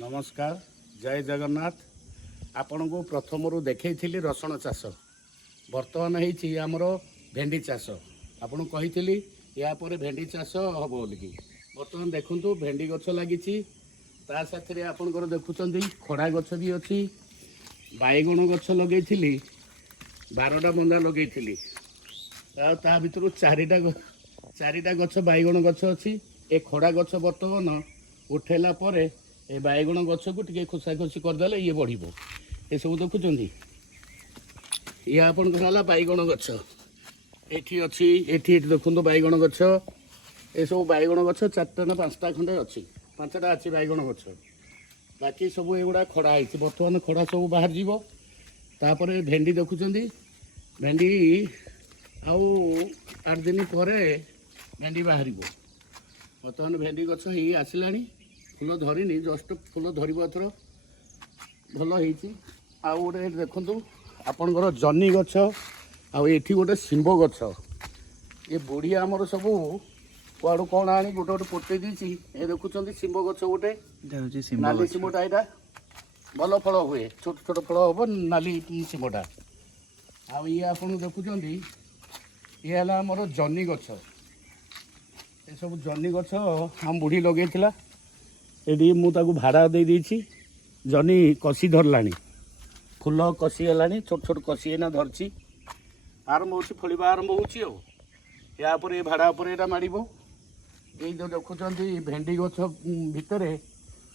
नमस्कार जय जगन्नाथ आपण को प्रथम देखी रसुण चाष बर्तमान होमर भेंडी चाष आपन कही यापर भेंडी चाष हम बोलिकी बर्तमान देखु भेंडी गछ लगी साथ आपंकर देखुं खड़ा गछ भी अच्छी बैगण गछ लगे 12टा बंदा लगे ता भर चारिटा गछ बैगण गछ अच्छी ए खड़ा गछ बर्तमान उठेला पर ए बैगण गछ को टे खोसा खोसी करदे ये बढ़ ये सब देखुं ये आपंकर बैगण गछ ये अच्छी ये देखो बैगण गछ ये सब बैगण गछ 4टा ना 5टा खंडे अच्छी 5टा अच्छी बैगण गछ बाकी सब एगुड़ा खड़ा है बर्तमान खड़ा सब बाहर जापर भेंडी देखुं भेंडी आउ 8 दिन पर भेंडी बाहर बर्तमान भेंडी गछ ही आसला फूल धरनी जस्ट फूल धर एथर भल गोटे देखु आपणकर जनी गछ आठी गोटे शिंब गछ ये बुढ़िया आमर सब कुआड़ू कौन आनी गोटे गोटे पोटे दी ये देखुं शिंब गछ गोटे नाली शिंबटा यहाँ भल फल हुए छोट छोट फल हम नाली शिंबटा ये आप देखुं ये आमर जनी गछ ये सब जनी गछ हम बुढ़ी लगे ये मुझे भाड़ा दे देछि जनी कसी धरलानी फूल कसी है छोट छोट कसी है धरची आरंभ हो फलिबा आरंभ होपर ये भाड़ा पर यहाँ माड़ ये जो देखुं भेंडी गछ भितर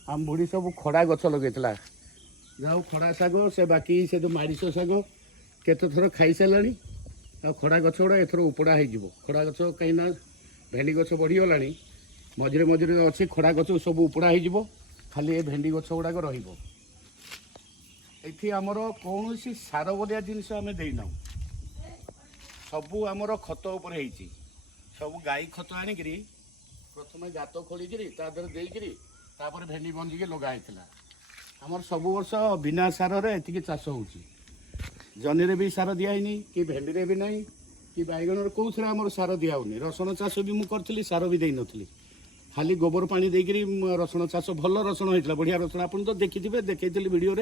आम बुढ़ी सब खड़ा गछ लगे जाओ खड़ा शाग से बाकी से जो मारिश शाग केते थर खाई सारा खड़ा गछ गुड़ा एथर उपड़ा हो खड़ा गछ कहीं भेंडी गछ बढ़ीगला मझे मझे अच्छी खड़ा गछ सब उपड़ा हो खाली ये भेंडी गछ गुड़ाक रही आमर कौन सार बलिया जिनस आम देना सबू आमर खत उपर सब गाई खत आणिक प्रथम गात खोलिकी देकर भेंडी बंजिके लगाई आमर सब वर्ष बिना सारे एति चाष हो जनी भी सार दिहनी कि भेंडी भी नहीं कि बैगण कौ आमर सार दिहनी रसुण चाष भी मुझे सार भी देनी खाली गोबर पानी देकर रसुण चाष भल रसुण होता बढ़िया रसुण आप तो देखिए देखी वीडियो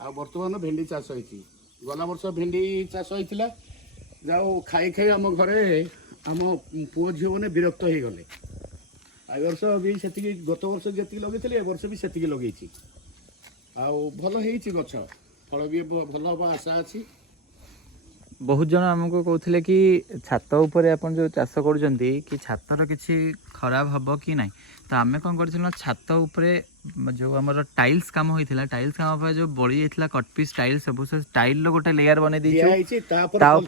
आ बर्तमान भेंडी चाष होती गला वर्ष भेंडी चाष होता जाओ खाई खाई आम घरे आम पुओ झील मैंने विरक्त हो गले आ वर्ष भी से गत वर्ष जी लगे ए वर्ष भी से लगे भल हो गछ फल भी भल हम आशा अच्छी बहुत जन आमको कहते कि छात उपर आप जो चाष कर छातर किसी खराब हम कि ना तो आम कौन कर छात उपरे जो आम टाइल्स कम होता टाइल्स कम जो बड़ी जाता कटपीस टाइल सब से टाइल गोटे लेयर बन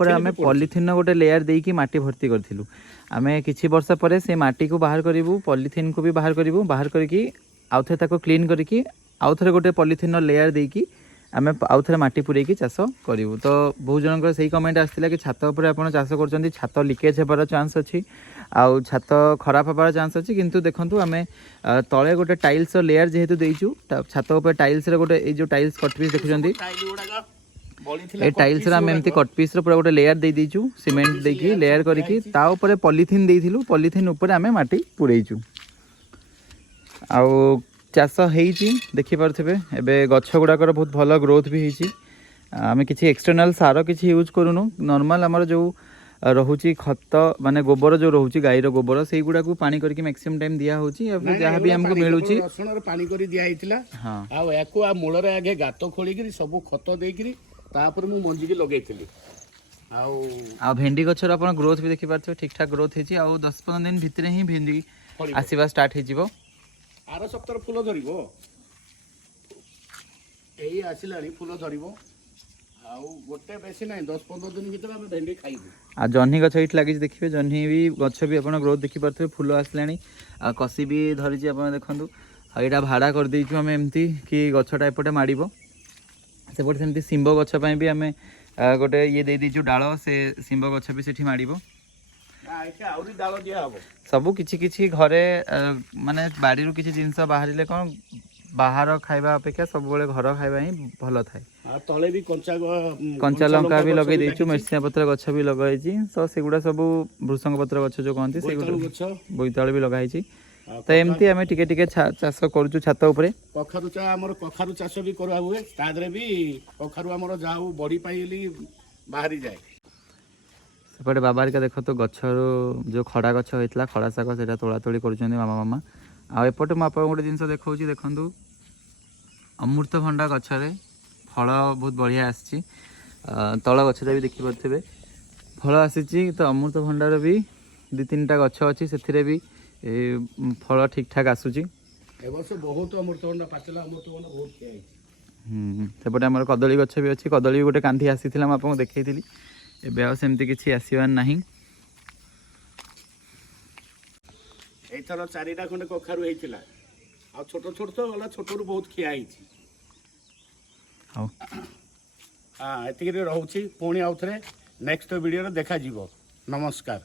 आम पॉलीथिन गोटे लेयर देकी माटी भर्ती करूँ आम किसी वर्ष पर से माटी को बाहर करूँ पॉलीथिन को भी बाहर करूँ बाहर करके आउ थे क्लीन करके आउ थे गोटे पॉलीथिन लेयर देकी आम आउ थे माटी पूरेकी चाष करूँ तो बहुत जनकर से कमेंट आसाला कि छात उपर आप चाष कर छात लिकेज होबार चान्स अच्छी आउ छात खराब होबार चान्स अच्छी किंतु देखंतु आम तले गोटे टाइल्स लेयर जेहेतु देइचु छात उपर टाइल्स गोटे जो टाइल्स कटपीस देखुं ये टाइल्स आम एमती कटपीस पूरा गोटे लेयर दे दीचु सीमेंट देकी लेयर करके ता ऊपर पॉलीथिन देइथिलु पॉलीथिन ऊपर आम माटी पूरेइचु आउ चाष होती देखिपे एवं गछ गुड़ाकर बहुत भल ग्रोथ भी होती आम किसी एक्सटर्नाल सार किसी यूज करूँ नॉर्मल आमर जो रोचे खत माने गोबर जो रोचे गाईर गोबर से गुड़ा को पानी करके मैक्सिमम टाइम दिया होची जहाँ भी हमको मिलूची रसुण पानी कर दिया हां मूल आगे गात खोलिक सब खत देकर तापर मु मंजी के लगेइथिली आ भेंडी गछर अपन ग्रोथ भी देखि पारछो ठीक ठाक ग्रोथ हेची आ 10-15 दिन भितर ही भेंडी आसीबा स्टार्ट हेजिवो आर सप्ताह फूल धर यही आसला फूल धर गोटे बेस ना 10-15 दिन भर आम भेंडी खाइबू आ जह्नी गछ ये लगी देखिए जह्नी भी गछ भी आप ग्रोथ देखिपे फूल आसला आ कसी भी धरी आप देखूँ यहाँ भाड़ा कर देचु आम एमती कि गछटा एपटे माड़ब सेपटे सेमती शिंब गछपाई भी आम गोटे ये दे दीचु डाल से शिंब गछ भी सेठी माड़ब सबू किछि घरे माने बाड़ी किछि जिनस बाहर कौन बाहर खाइबा अपेक्षा सब घर खाइबा ही भल थाए तले भी कंचा लंका भी लगे देचु मिर्चिया पत्र गछ भी लगाई तो सेगुड़ा सब भृषंग पत्र गछ जो कहते बोईताल भी लगाई ତ ଏମିତି ଆମେ ଟିକେ ଟିକେ ଚାଷ କରୁଛୁ ଛାତ ଉପରେ। କଖାରୁ ଆମର କଖାରୁ ଚାଷ ବି କରା ହୁଏ, ତା ଦେହରେ ବି କଖାରୁ ଆମର ଯାହା ହଉ ବଡ଼ି ପାଇଁ ବୋଲି ବାହାରି ଯାଏ। ସେପଟେ ବାବା ହେରିକା ଦେଖନ୍ତୁ ଗଛରୁ ଯେଉଁ ଖଡ଼ା ଗଛ ହେଇଥିଲା ଖଡ଼ା ଶାଗ ସେଇଟା ତୋଳାତୋଳି କରୁଛନ୍ତି ମାମା। ଆଉ ଏପଟେ ମୁଁ ଆପଣଙ୍କୁ ଗୋଟେ ଜିନିଷ ଦେଖାଉଛି, ଦେଖନ୍ତୁ ଅମୃତଭଣ୍ଡା ଗଛରେ ଫଳ ବହୁତ ବଢ଼ିଆ ଆସିଛି। ତଳ ଗଛରେ ବି ଦେଖିପାରୁଥିବେ ଫଳ ଆସିଛି। ତ ଅମୃତଭଣ୍ଡାର ବି 2-3ଟା ଗଛ ଅଛି, ସେଥିରେ ବି ଫଳ ଠିକ୍ ଠାକ୍ ଆସୁଛି। ଏ ବର୍ଷ ବହୁତ ଅମୃତଭଣ୍ଡା ପାଚିଲା ଅମୃତଭଣ୍ଡା ବହୁତ ଖିଆ ହେଇଛି। ସେପଟେ ଆମର କଦଳୀ ଗଛ ବି ଅଛି, କଦଳୀ ବି ଗୋଟେ କାନ୍ଧି ଆସିଥିଲା ମୁଁ ଆପଣଙ୍କୁ ଦେଖେଇଥିଲି। ଏବେ ଆଉ ସେମିତି କିଛି ଆସିବାର ନାହିଁ। ଏଇଥର 4ଟା ଖଣ୍ଡେ କଖାରୁ ହେଇଥିଲା, ଆଉ ଛୋଟ ଛୋଟ ତ ଗଲା, ଛୋଟରୁ ବହୁତ ଖିଆ ହେଇଛି। ହଉ ଏତିକିରେ ରହୁଛି, ପୁଣି ଆଉଥରେ ନେକ୍ସଟ ଭିଡ଼ିଓରେ ଦେଖାଯିବ। ନମସ୍କାର।